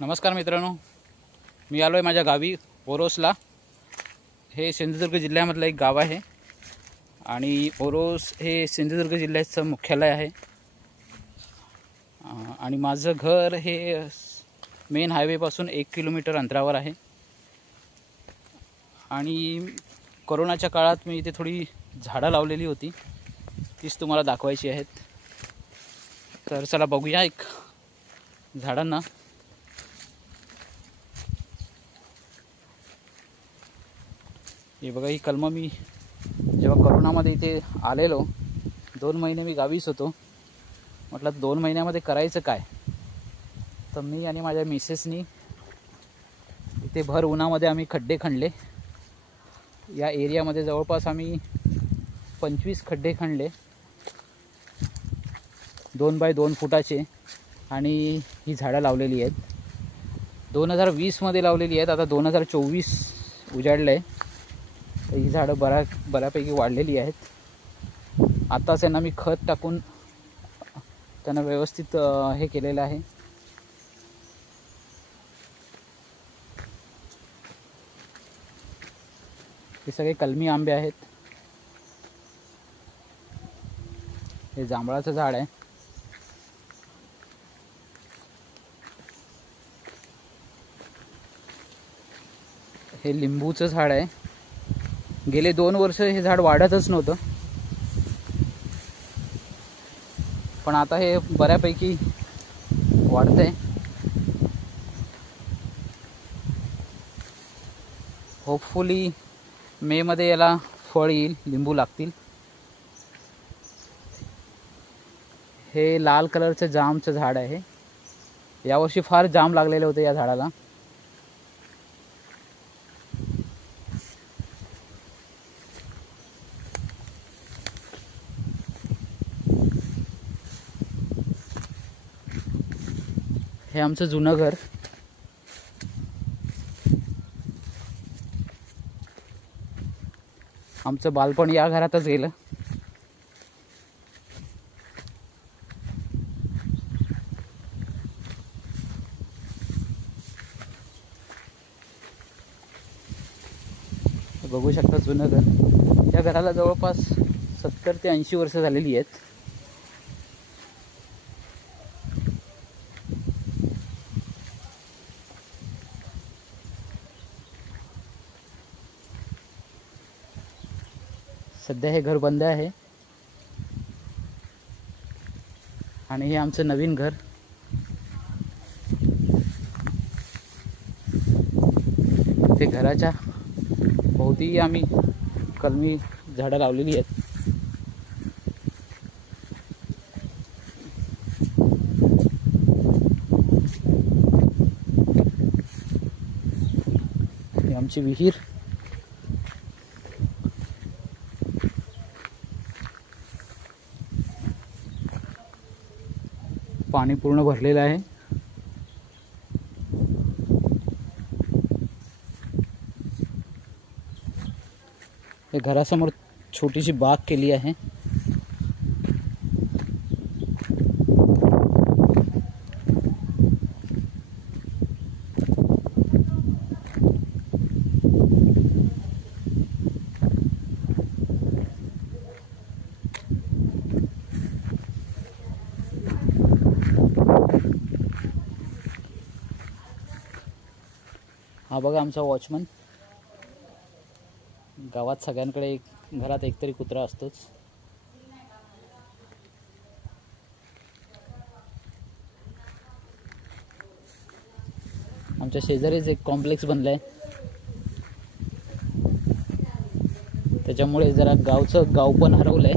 नमस्कार मित्रांनो, मी आलो आहे माझ्या गावी ओरोसला। हे सिंधुदुर्ग जिल्ह्यामधलं एक गाव आहे आणि ओरोस हे सिंधुदुर्ग जिल्ह्याचं मुख्यालय आहे। आणि माझं घर हे मेन हायवेपासून 1 किलोमीटर अंतरावर आहे। आणि कोरोनाच्या काळात मी इथे थोडी झाडं लावलेली होती, तीच तुम्हाला दाखवायची आहेत। तर चला बघूया एक झाडांना। हे बघा, ही कलमं मी जेव्हा कोरोनामध्ये इथे आलेलो, 2 महिने मी गावीच होतो। म्हटलं 2 महिन्यामध्ये करायचं काय, तर मी आणि माझ्या मिसेसनी इथे भर उन्हामध्ये आम्ही खड्डे खणले। या एरियामध्ये जवळपास आम्ही 25 खड्डे खणले, 2 बाय 2 फुटाचे, आणि ही झाडं लावलेली आहेत। 2020 मध्ये लावलेली आहेत, आता 2024 उजाडलं आहे। ही झाडं बऱ्यापैकी वाढलेली आहेत। आताच यांना मी खत टाकून त्यांना व्यवस्थित हे केलेलं आहे। हे सगळे कलमी आंबे आहेत। हे जांभळाचं झाड आहे। हे लिंबूचं झाड आहे। गेले 2 वर्ष हे झाड वाढतच नव्हतं, पण आता हे बऱ्यापैकी वाढतंय। होपफुली मे मध्ये याला फळ येईल, लिंबू लागतील। हे लाल कलरचं जामचं झाड आहे। यावर्षी फार जाम लागलेले होते या झाडाला। हे आमचं जुनं घर। आमचं बालपण या घरातच गेलं। बघू शकता जुनं घर। या घराला जवळपास 70 ते 80 वर्ष झालेली आहेत। सध्या हे घर बंद आहे आणि हे आमचं नवीन घर। ते घराच्या भोवती आम्ही कलमी झाडं लावलेली आहेत। ही आमची विहीर। पाणी पूर्ण भरलेलं आहे। हे घरासमोर छोटीशी बाग केली आहे। हा बघा आमचा वॉचमन। गावात सगळ्यांकडे घरात एकतरी कुत्रा असतोच। आमच्या शेजारीच एक कॉम्प्लेक्स बनलाय, त्याच्यामुळे जरा गाव पण हरवलंय।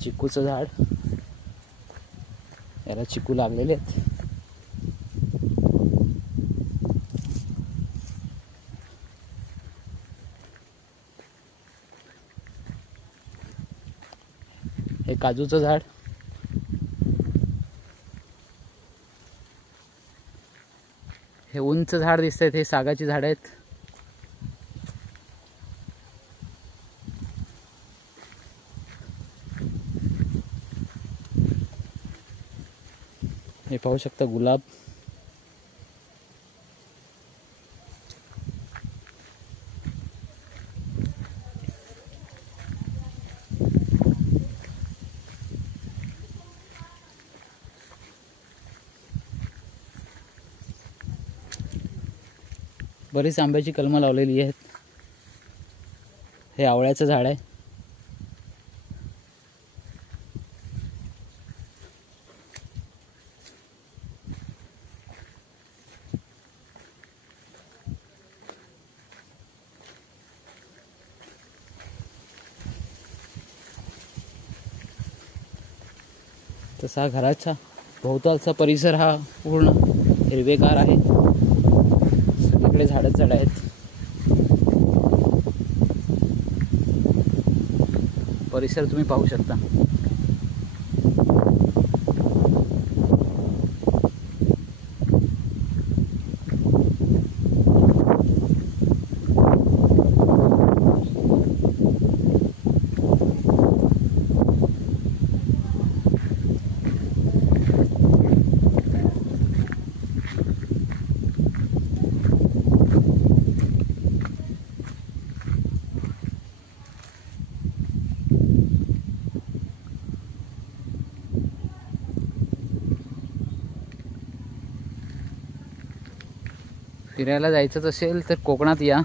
चिकूचं झाड, याला चिकू लागलेले आहेत। हे काजूचं झाड, हे उंच झाड दिसत हे सागाची झाड आहेत. हे पाहू शकता गुलाब. बरीच आंब्याची कलमं लावलेली आहेत. हे आवळ्याचं झाड आहे. तसा घराचा भोवतालचा परिसर हा पूर्ण हिरवेगार आहे. सगळीकडे झाडच झाड आहेत. परिसर तुम्ही पाहू शकता. फिरायला जायचंच असेल तर कोकणात या.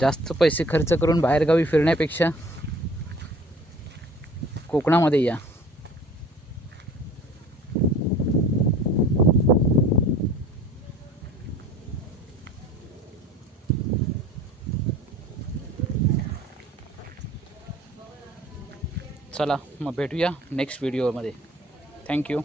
जास्त पैसे खर्च करून बाहेरगावी फिरण्यापेक्षा कोकणामध्ये या. चला मग भेटूया नेक्स्ट व्हिडिओमध्ये. थँक्यू.